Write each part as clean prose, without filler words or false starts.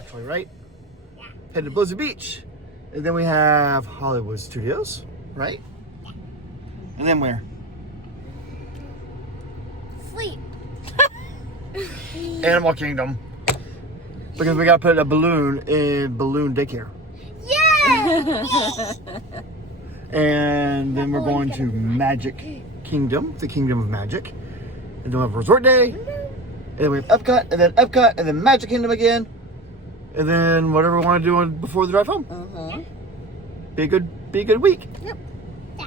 actually, right? Yeah. Headed to Blizzard Beach. And then we have Hollywood Studios, right? Yeah. And then where? Sleep. Animal Kingdom. Because we got to put a balloon in balloon daycare. Yeah! And then we're going to Magic Kingdom, the Kingdom of Magic. And then we have Resort Day. And then we have Epcot, and then Epcot, and then Magic Kingdom again. And then whatever we want to do before the drive home. Uh-huh. Be a good week. Yep. Yeah.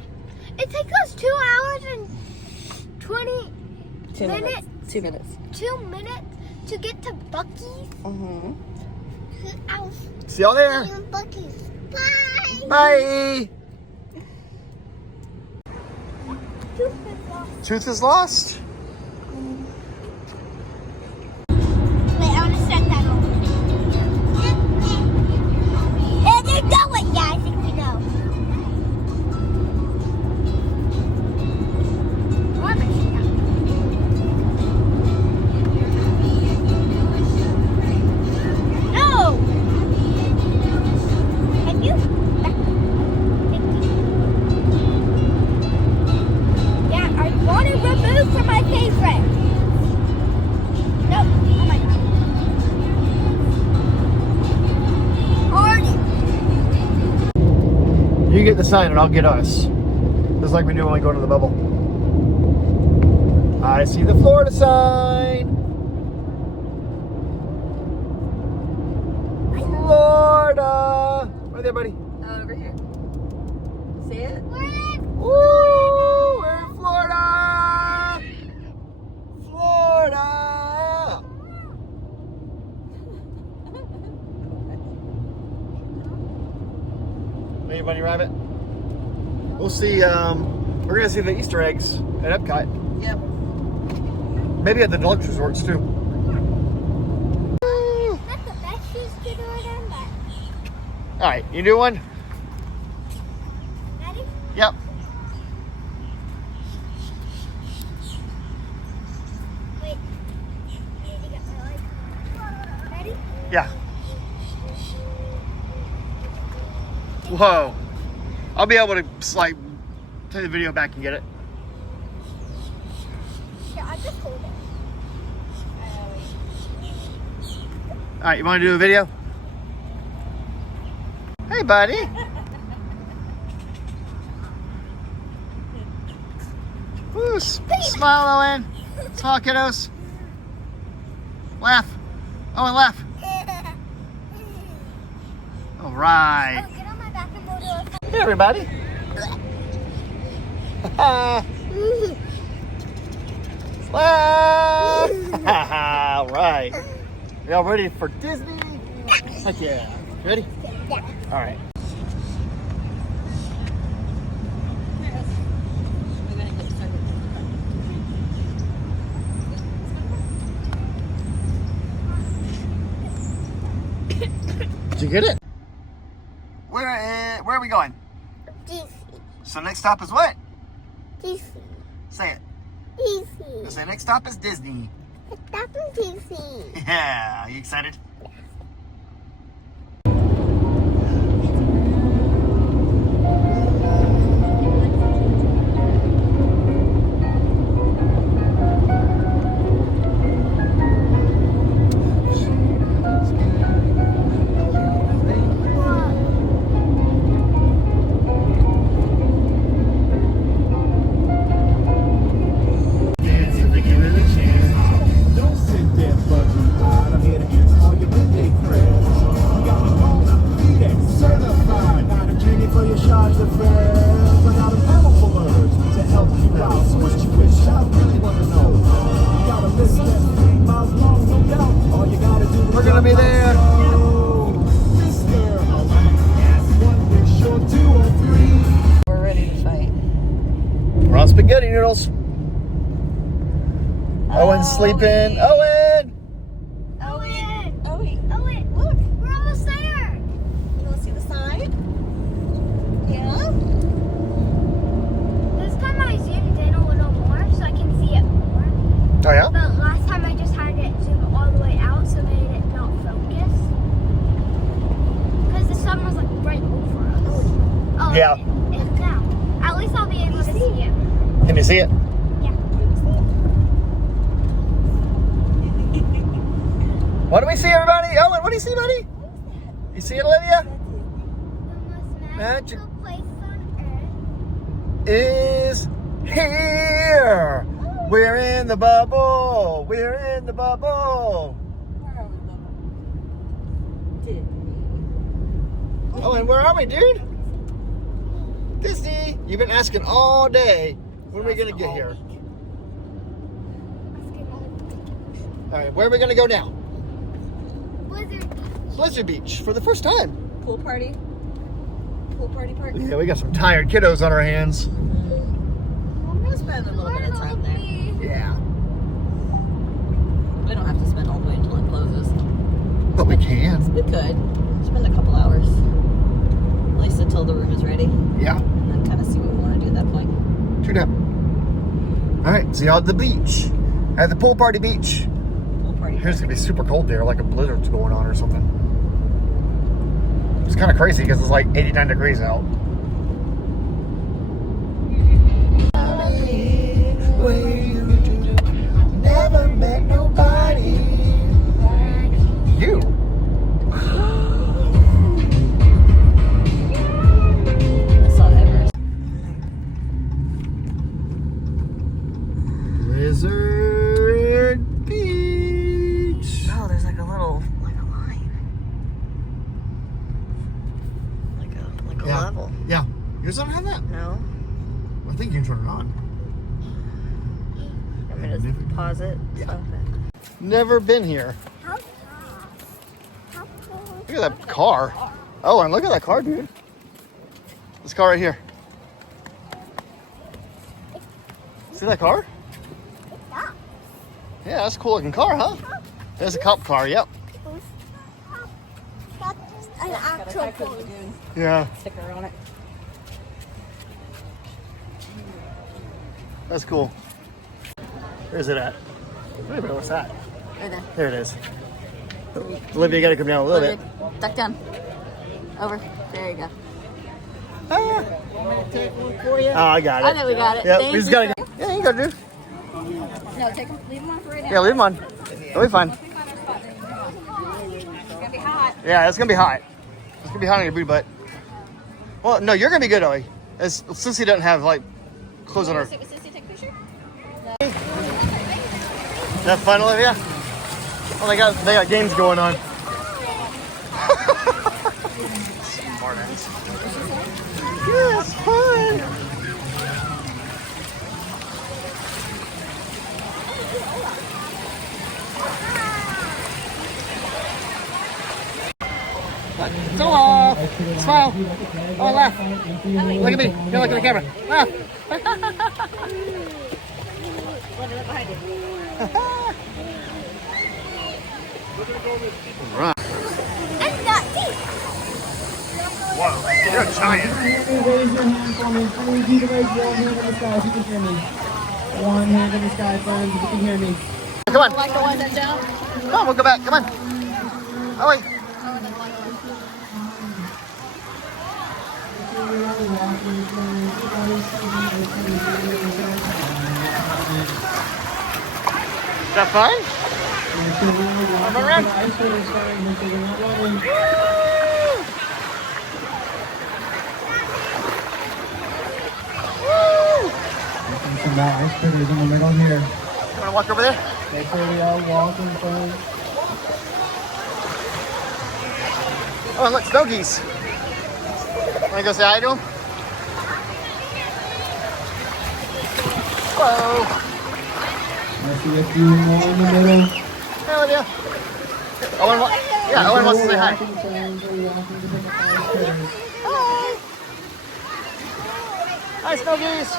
It takes us 2 hours and 20 minutes. 2 minutes. 2 minutes to get to Buc-ee's. Mm-hmm. 2 hours. See y'all there. Buc-ee's. Bye. Bye. Tooth is lost. Tooth is lost. Wait, I want to start that over. And you know it. Yeah, I think we know. What am I saying? No! Have you? Yeah, I want to remove from my favorite. Nope. Oh my god. Already. You get the sign and I'll get us. Just like we do when we go to the bubble. I see the Florida sign. Florida. Right there, buddy. Over here. See it? Woo! We're in Florida. Florida. Hey, Bunny Rabbit. We'll see. We're gonna see the Easter eggs at Epcot. Yep. Maybe at the deluxe resorts too. That's the best shoes to do it on, but All right, you do one. ready? Yep. Wait. I need to get my leg. Ready? Yeah. Whoa. I'll be able to like take the video back and get it. Yeah, I just hold it. All right, you want to do a video? Hey, buddy. Woo, smile, Owen. Smile, kiddos. Laugh. Owen, laugh. All right. Oh, get on my back and go to a... Hey, everybody. All right. Y'all ready for Disney? Heck yeah. Ready? Yeah. All right. Did you get it? Where are we going? DC. So next stop is what? DC. Say it. DC. Say next stop is Disney. Stop in DC. Yeah. Are you excited? We're gonna be there. We're ready to fight. We're on spaghetti noodles. Owen's sleeping. Owen! Owen! Owen! Owen! Look! We're almost there! You want to see the sign? Yeah? This time I zoomed in a little more so I can see it more. Oh, yeah? But last time I just had it zoom all the way out so made it not focus. Yeah. Can you see it? Yeah. What do we see, everybody? Owen, what do you see, buddy? You see it, Olivia? The most Magic. magical place on Is here. We're in the bubble. We're in the bubble. Oh, and where are we, dude? Disney. You've been asking all day. When are we gonna get here? All right, where are we gonna go now? Blizzard. Blizzard Beach for the first time. Pool party. Pool party park. Yeah, we got some tired kiddos on our hands. We'll spend a little bit of time there. Yeah, We don't have to spend all the way until it closes. but we can. We could spend a couple hours. At least until the room is ready. Yeah, And then kind of see what we want to do at that point. true that. All right, see y'all at the beach. At the pool party beach. Pool party. Here's gonna be super cold there, like a blizzard's going on or something. It's kind of crazy because it's like 89 degrees out. Never met nobody. You. I saw Everest. Blizzard Beach. Oh, there's like a little, like a line. Like a level. Yeah. Yours don't have that? No? I think you can turn it on. I'm gonna just pause it. Yeah. Stop it. Never been here. How fast? How cool? Look at that car. Oh, and look at that car, dude. This car right here. See that car? Yeah, that's a cool looking car, huh? There's a cop car, yep. That's an actual phone. Yeah, Sticker on it. that's cool. Where's it at? Wait a minute, what's that? Right there. There it is. Olivia, you gotta come down a little bit. Duck down. Over. There you go. Ah. Take one for you. Oh, I got it. I think we got it. Yep, Thank we just you. gotta go. Yeah, you go, dude. No, take them. Leave them on for right now. Yeah, leave them on. It'll be fine. It's gonna be hot. Yeah, it's gonna be hot. It's gonna be hot on your booty butt. Well, no, you're gonna be good, Ollie. As Sissy doesn't have like clothes on her. Sit with Sissy, take a picture. Is that fun, Olivia? Oh, they got games going on. Smart ass. Yeah, it's fun. Hello. Smile. Oh, laugh. Look at me. Here, look at the camera. Laugh. Look behind you. Right. I'm not deep. Whoa, you're a giant. Raise your hand for me. I need you to raise one hand in the sky if you can hear me. One hand in the sky, friends, if you can hear me. Come on. Like the one that's down? Come on, we'll go back. Come on. Oh, wait. Is that fun? Come around. Some ice critters in the middle here. You want to walk over there? Make sure we all walk in front. Oh, and look, snow geese. Want to go say hi to them? Hello. I see a few more in the middle. Hey, Olivia. Owen wants to say hi. Hi. Hi, snow geese.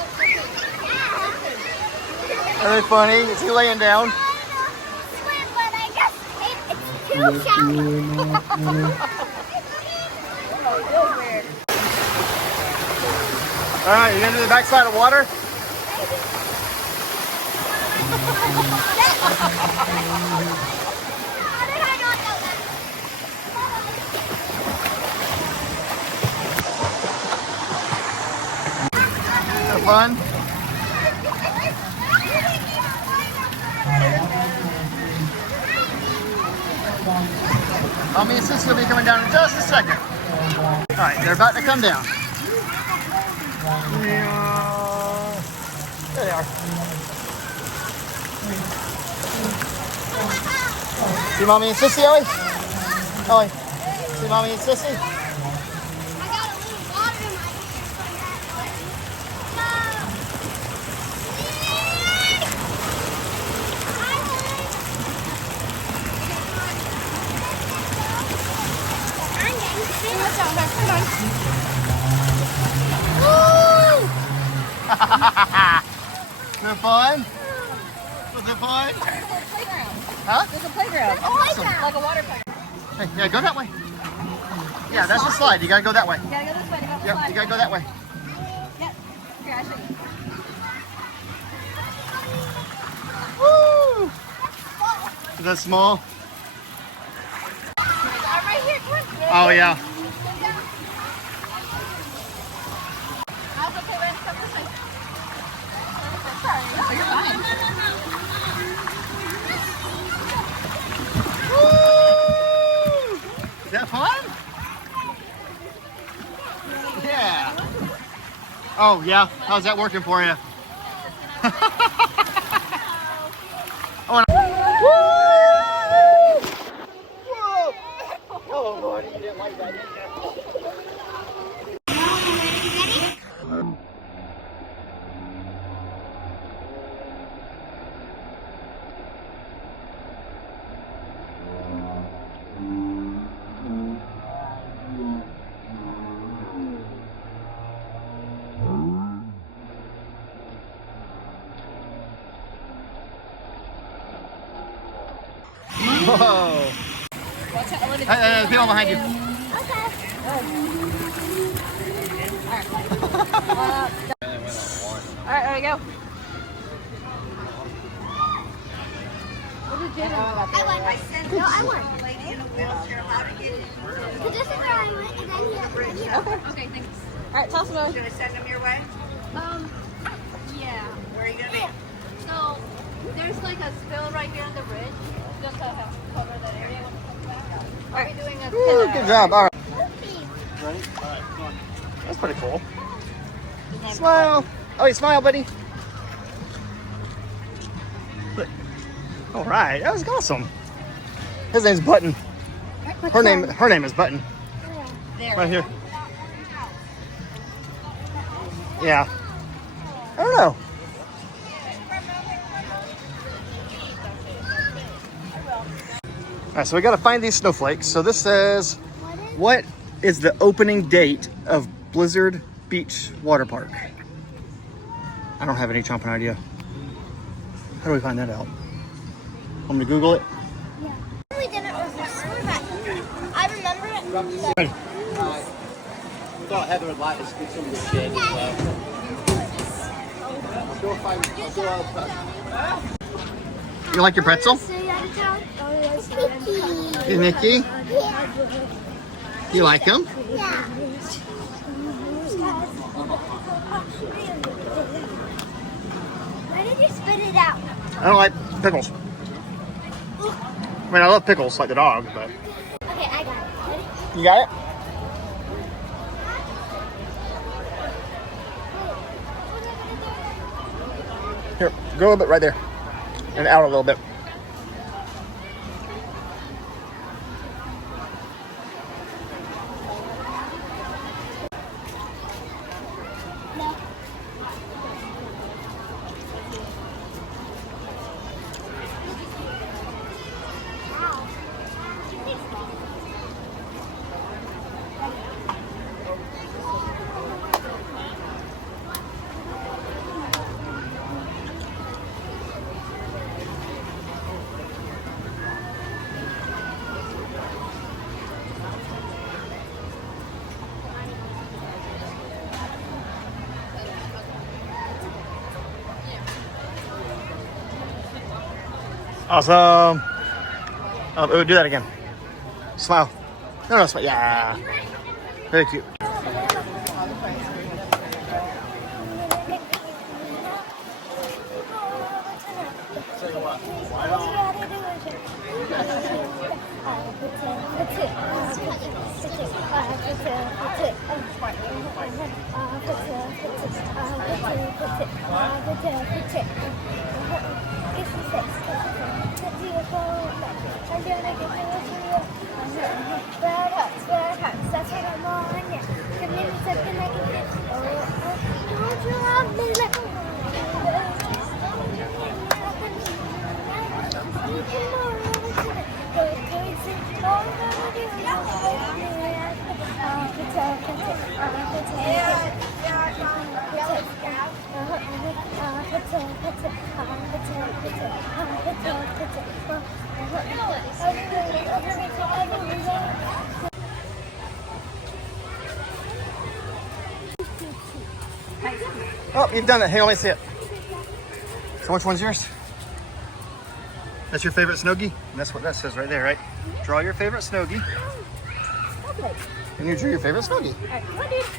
Are they funny? Is he laying down? Swim, but I guess it's too shallow. All right, you gonna do the backside of water? How did I not know that? Have fun. Mommy and Sissy will be coming down in just a second. All right, they're about to come down. There they are. See Mommy and Sissy, Ellie? Ellie, see Mommy and Sissy? Was it fun? Was it fun? Huh? There's a playground. Oh, awesome. Like a water park. Hey, yeah, go that way. Yeah, that's the slide. You gotta go that way. You gotta go this way to go Yep, slide. you gotta go that way. Yep. Here, I'll show you. Woo! Is that small? Right here, come on. Oh, yeah. That's okay, Ren. Come this way. Oh, you're fine. Woo! Is that fun? Yeah. Oh, yeah. How's that working for you? Oh, whoa! Oh, Lord, you didn't like that, did you? Whoa! Watch out, Olivia. Hey, people behind you. Alright, there we go. I won. No, I won. So this is where I went, and then here. Okay, thanks. Alright, tell us about it. Should I send them your way? Yeah. Where are you going to be? So there's like a spill right here on the bridge. Just to help cover that area. Are we doing a Woo, good job. All right. Okay. Ready? All right, come on. That's pretty cool. Smile. Oh, you smile, buddy. Look. All right, that was awesome. His name's Button. Her name is Button. There. Right here. Yeah. I don't know. All right, so we got to find these snowflakes. So this says, what is the opening date of Blizzard Beach Water Park? I don't have any chomping idea. How do we find that out? Want me to Google it? We didn't remember, but I remember it. Ready. We thought Heather would like us to do some of the shade as well. You like your pretzel? Hey, Nikki, you like them? Yeah. Why did you spit it out? I don't like pickles. I mean, I love pickles like the dog, but. Okay, I got it. Ready? You got it? Here, go a little bit right there. And out a little bit. Awesome. Do that again. Smile. No, smile. Yeah. Very cute. That's what I'm on. Give me something I can get. Don't you love me like Oh, you've done it. Hey, let me see it. So which one's yours? That's your favorite Snowgie? And that's what that says right there, right? Draw your favorite Snowgie. And you drew your favorite Snowgie.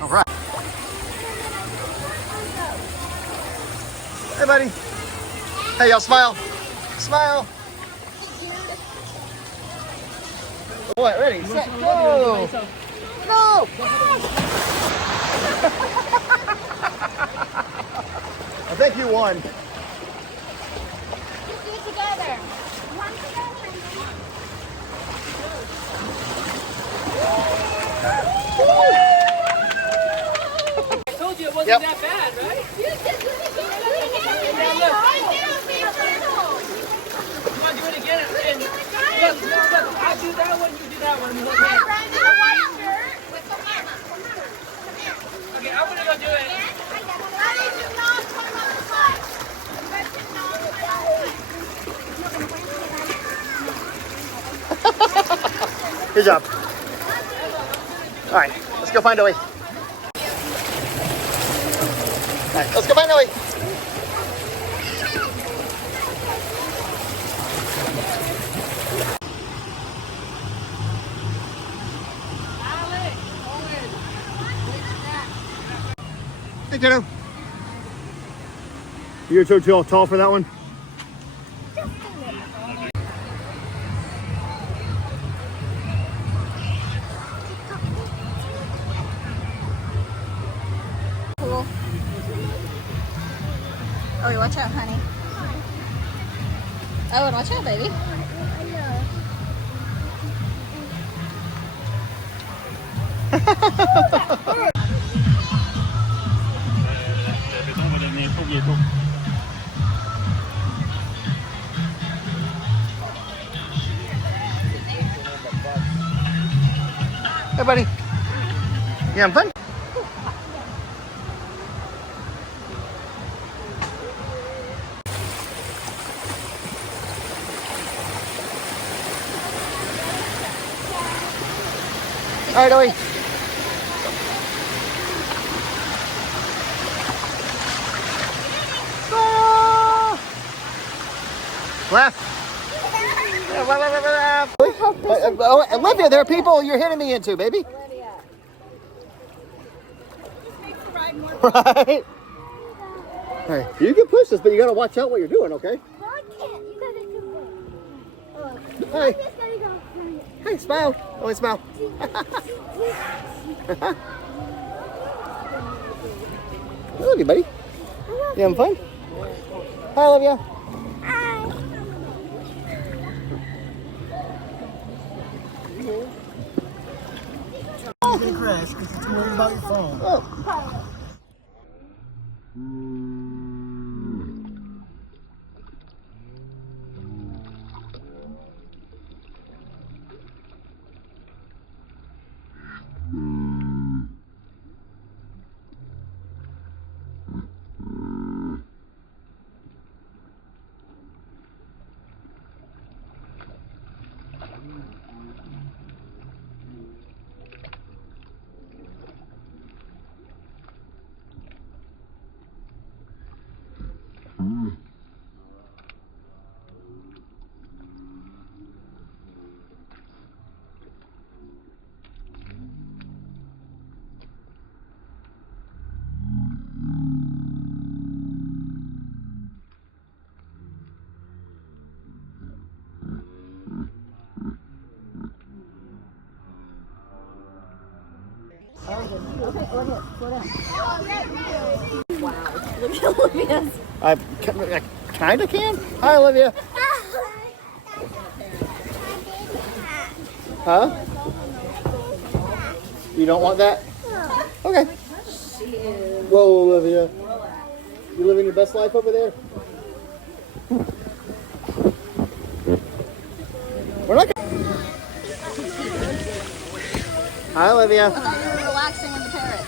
All right. Hey, buddy. Hey, y'all, smile. Smile. What? Ready, set, go. Go. I think you won. Let's do it together. One together. I told you it wasn't that bad, right? You did it again. Now look. You want to do it again? And look, I do that one, you do that one. Look, man. Okay, I'm gonna go do it. Good job. All right, let's go find Owie. All right, let's go find Owie. Hey, kiddo. You're too tall for that one? Cool. Oh, watch out, honey. Oh, and watch out, baby. Hey, buddy. You having fun? All right, Owie. Laugh. Oh, Olivia, there are people you're hitting me into, baby. Right? Hey, you can push this, but you gotta watch out what you're doing, okay? No, I can't. You gotta do it. Hey. You just gotta go. Hey, smile. Oh, wait, smile. I love you, buddy. You having fun? Hi, Olivia. You're gonna crash because you're too worried about your phone. Oh. Look at Olivia's. I kind of can. Hi, Olivia. Huh? You don't want that? Okay. Whoa, Olivia. You living your best life over there? We're not gonna... Hi, Olivia. I thought you were relaxing in the parrot.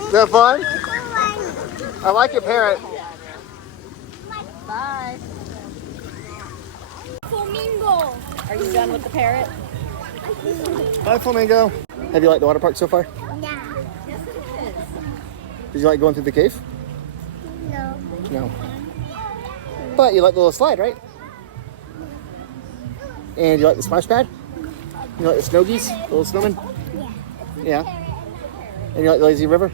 Is that fun? I like your parrot. Bye. Flamingo. Are you done with the parrot? Hi, Flamingo. Have you liked the water park so far? Yeah. Yes, it is. Did you like going through the cave? No. No. But you like the little slide, right? And you like the splash pad? You like the snow geese? The little snowmen? Yeah. And you like the lazy river?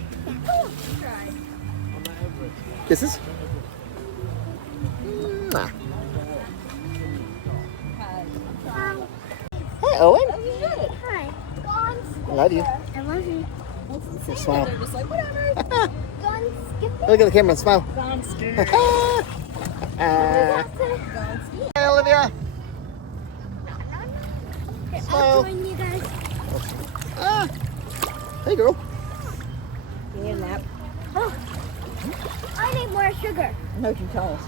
Kisses? Mwah. Hi, Owen. Hi. I love you. I love you. Smile. They're just like, whatever. Gone skipping. Look at the camera and smile. Gone skiing. Hi, Olivia. I'll join you guys. Hey, girl. You need a nap? Oh, I need more sugar. No, you tell us.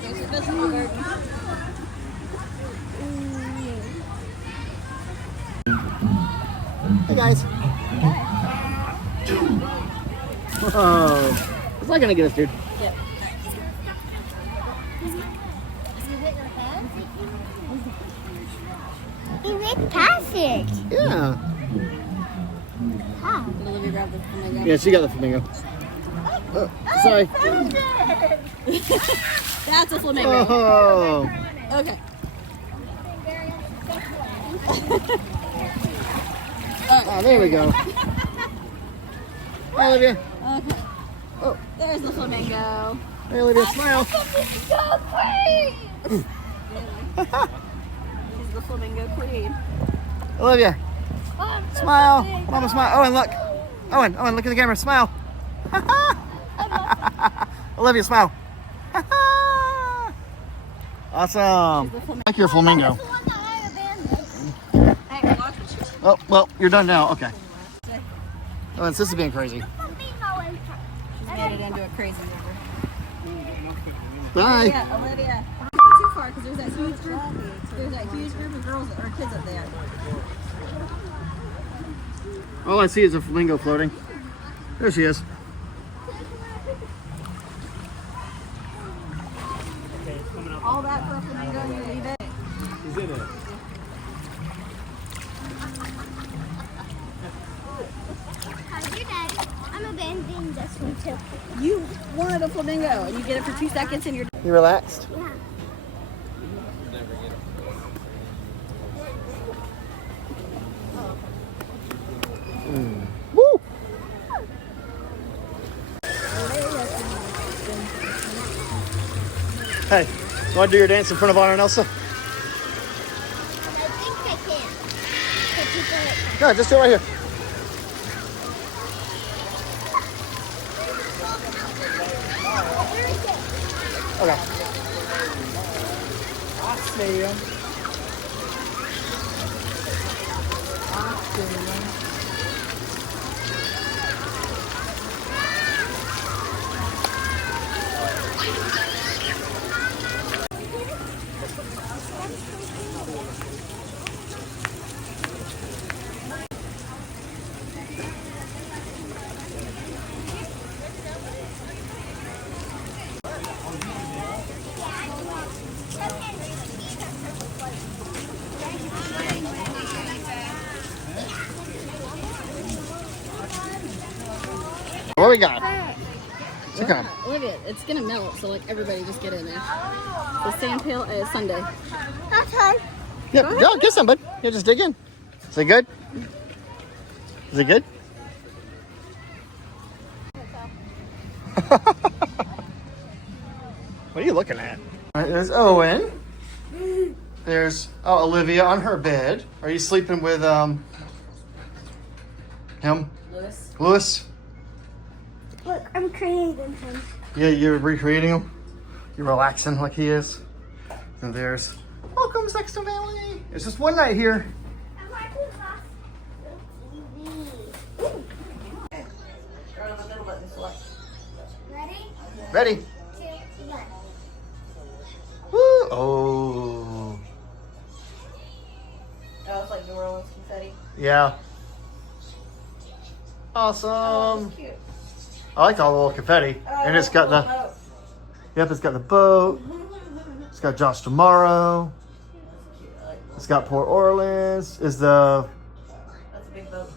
There's a vegetable garden. Hey, guys. Oh, it's not gonna get us, dude. Yep. He made passage. Yeah. How? Did Olivia grab the flamingo? Yeah, she got the flamingo. Oh, sorry. That's a flamingo. Oh. Okay. Oh, there we go. Hi, Olivia. Okay. Oh, there's the flamingo. Hey, Olivia, smile. So great. She's the flamingo queen. Olivia, smile. Mama, smile. Owen, look. Owen, look at the camera. Smile. Olivia, smile. Awesome. Like your flamingo. Oh, well, you're done now. Okay. Oh, and Sis is being crazy. She's made it into a crazy river. Bye. Yeah, Olivia. Don't go too far because there's that huge group. There's that huge group of girls or kids up there. All I see is a flamingo floating. There she is. All that for a flamingo and you leave it. He's in it. How's your daddy? I'm abandoning this one too. You wanted a flamingo and you get it for 2 seconds and you're You relaxed? Yeah. Woo! Hey, you want to do your dance in front of Anna and Elsa? I think I can. But people like No, just do it right here. Okay. I see him. What we got? Okay. Olivia, it's gonna melt, so like everybody just get in there. The sand pail is Sunday. That's fine. Yep. Yeah, get some, bud. Yeah, just dig in. Is it good? Is it good? What are you looking at? All right, there's Owen. There's Olivia on her bed. Are you sleeping with him? Lewis? Look, I'm creating him. Yeah, you're recreating him. You're relaxing like he is. And there's welcome, Sexton family. It's just one night here. I'm watching TV. Ready? Ready? 2, 1. Woo! Oh. Oh, it's like New Orleans confetti. Yeah. Awesome. Cute. I like all the little confetti. And it's got the, yep, it's got the boat. It's got Josh tomorrow. It's got Port Orleans. Is the, That's a big boat.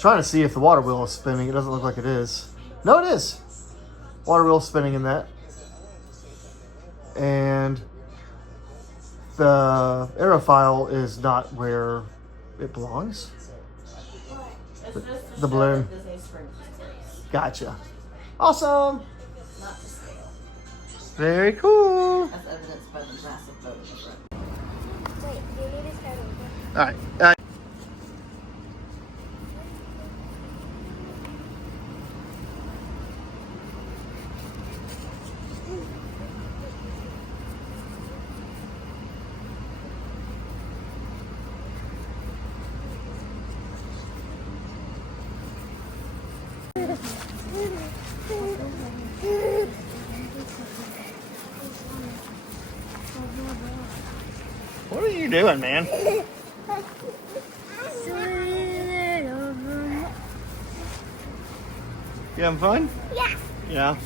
trying to see if the water wheel is spinning. It doesn't look like it is. No, it is. Water wheel spinning in that. And the aerofoil is not where it belongs. It's just The balloon. Disney Springs. Gotcha. Awesome. Not to scale. Very cool. That's evidenced by the massive boat in the front. Wait, do you need to start over? All right. What are you doing, man? You having fun? Yeah. Yeah.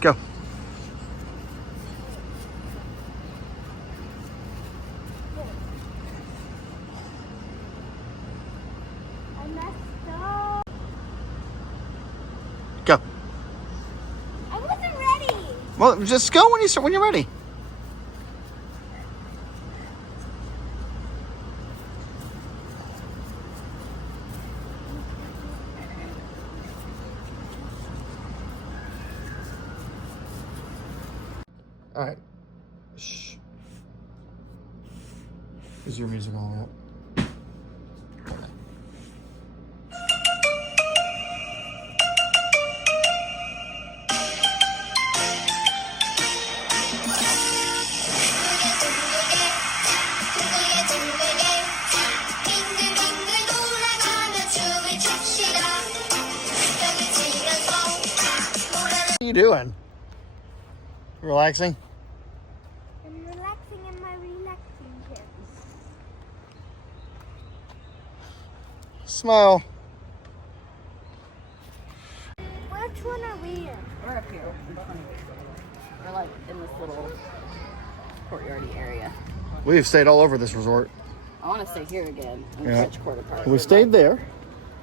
Go. I messed up. Go. I wasn't ready. Well, just go when you're ready. All right. Shh. Is your music on yet? What are you doing? Relaxing? I'm relaxing in my relaxing chair. Smile. Which one are we in? We're up here. We're like in this little courtyardy area. We've stayed all over this resort. I want to stay here again in the Yeah. French Quarter Park. We stayed there.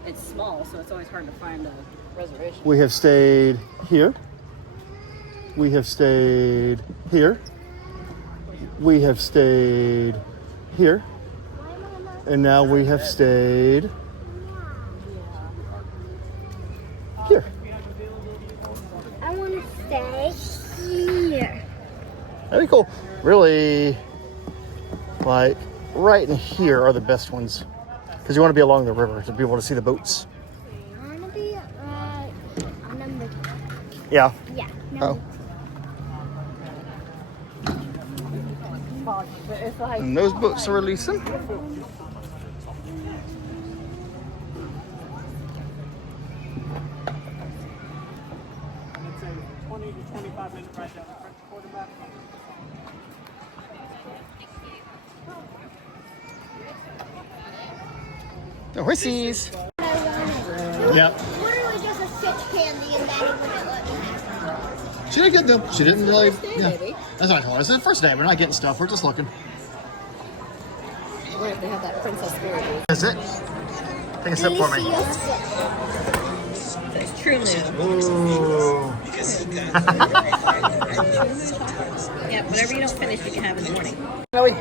It's small, so it's always hard to find a reservation. We have stayed here. We have stayed here. We have stayed here. And now we have stayed here. I want to stay here. Very cool. Really, like, right in here are the best ones. Because you want to be along the river to be able to see the boats. I want to be on number 2. Yeah. Yeah. Oh. And those boats are releasing. It's a 20 to 25 minute ride down the French quarterback. The horsies. Yep. Yep. Literally just a stitch candy and Daddy wouldn't let me. She did good though. She didn't really. First day, Yeah. baby. That's what I call it. It's the first day. We're not getting stuff. We're just looking. Where they have that Princess Spirit. Is it? Take a sip for me. It's true new. Ooh. Yeah, whatever you don't finish, you can have in the morning. Chloe,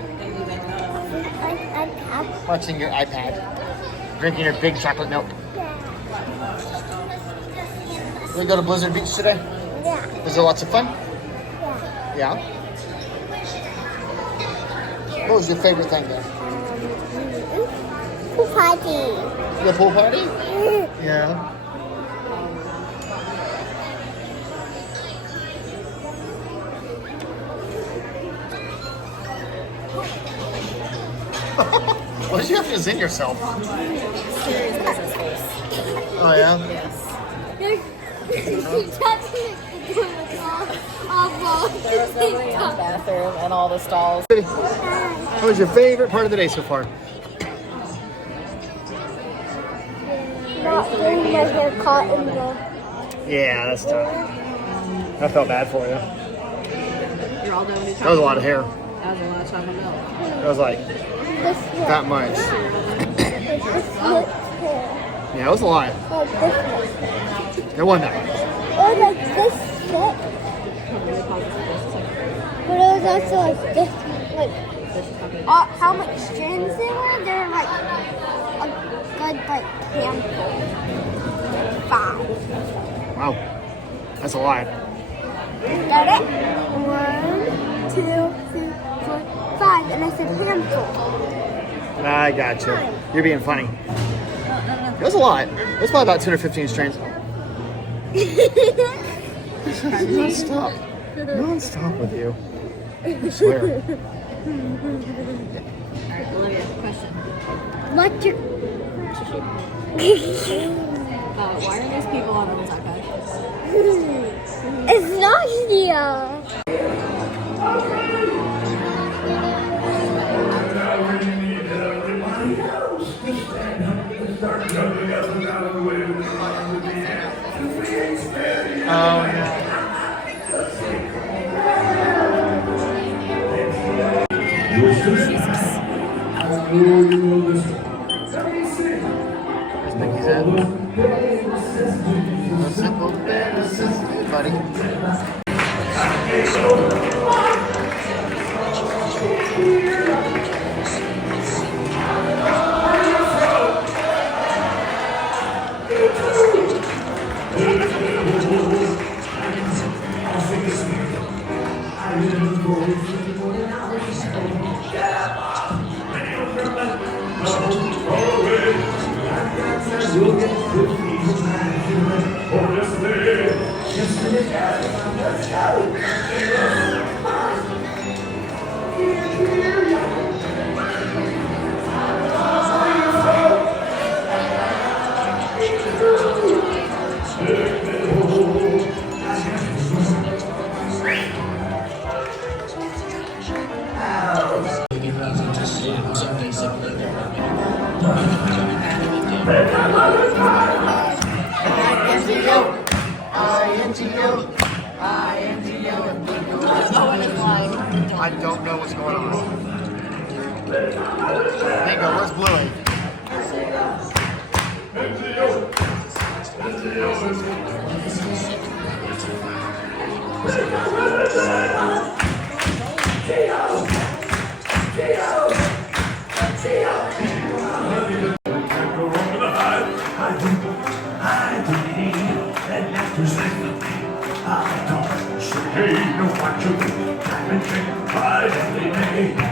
watching your iPad, drinking your big chocolate milk. We go to Blizzard Beach today? Yeah. Was there lots of fun? Yeah. Yeah. What was your favorite thing there? Pool party. The pool party? Yeah. What did you have to zen yourself? Serious business face. Oh yeah? Yes. There was nobody in the bathroom and all the stalls. What was your favorite part of the day so far? Not getting my hair caught in the... Yeah, that's tough. I felt bad for you. You're all done with your That was a lot of hair. That was a lot of chocolate milk. That was like This hair. that much. This hair. Yeah, it was a lot. Like this hair. It wasn't that much. Or like this thick. But it was also like this, like, how much strands there were? There were like a good like handful. 5. Wow. That's a lot. Got it? 1, 2, 3, 4, 5. And I said handful. I got you. You're being funny. It was a lot. It was probably about 215 strains. Non-stop. Non-stop with you. I swear. Alright, Olivia, question. What's your... Why are these people on the iPad? It's not here. Oh, yeah. As Mickey said. No simple business, buddy. I don't know what's going on. Bingo, where's Bluey?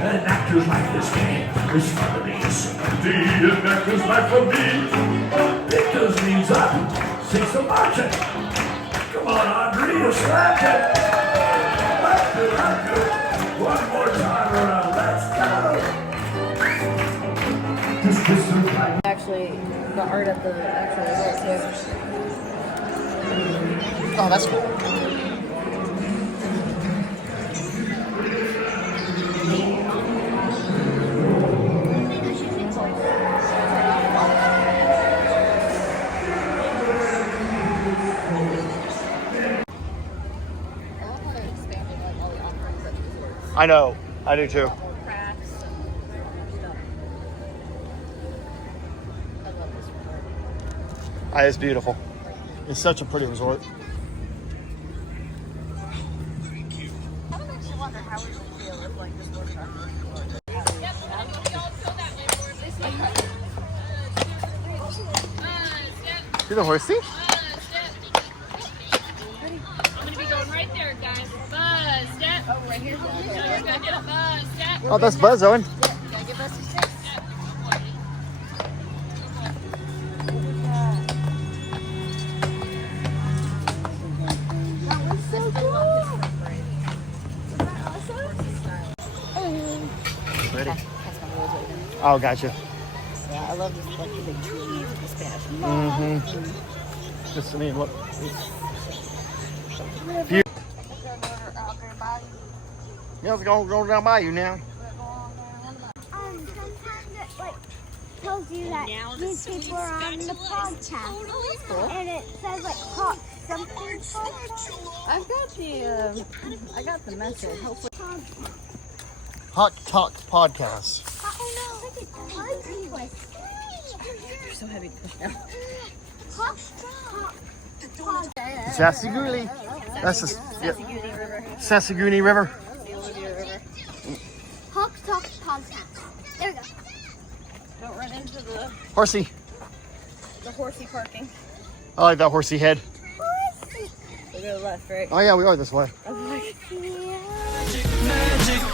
An actor's life is game. It's fun to be a sympathy. An actor's life for me. Pick those knees up. Sing some marching. Come on, Andrea, slap it. Slap it, slap it. One more time around. Let's go. Just kiss the right. Actually, the art of the actual results here. Oh, that's cool. I know. I do too. It's beautiful. It's such a pretty resort. That makes you wonder how we would feel if like this was our first resort. See the horsey? I'm gonna be going right there, guys. Buzz, step. Oh, right here. No, you're good. Get a buzz, step. Oh, that's Buzz, Owen. Gotta give us a step. That was so cool. Ready? Oh, gotcha. Yeah, I love this like the big trees with the Spanish. Mm-hmm. Just, I mean, look. Yeah, it's going down by you now. Sometimes it like tells you that these people are on the podcast, and it says like hot something podcast. I've got the message. Hopefully. Hot Talk Podcast. Oh no! You're so heavy to push down. Hot Talk. Sasaguli. That's the Sassagoonie River. Sasaguni River. Hot Talk podcast. There we go. Don't run into the Horsey. horsey parking. I like that horsey head. We go left, right? Oh yeah, we are this way. Magic, magic,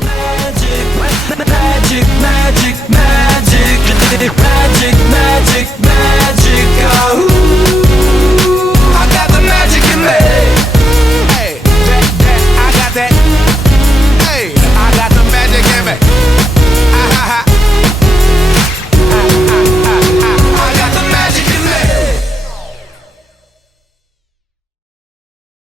magic, magic, magic, magic, magic, magic, oh, I got the magic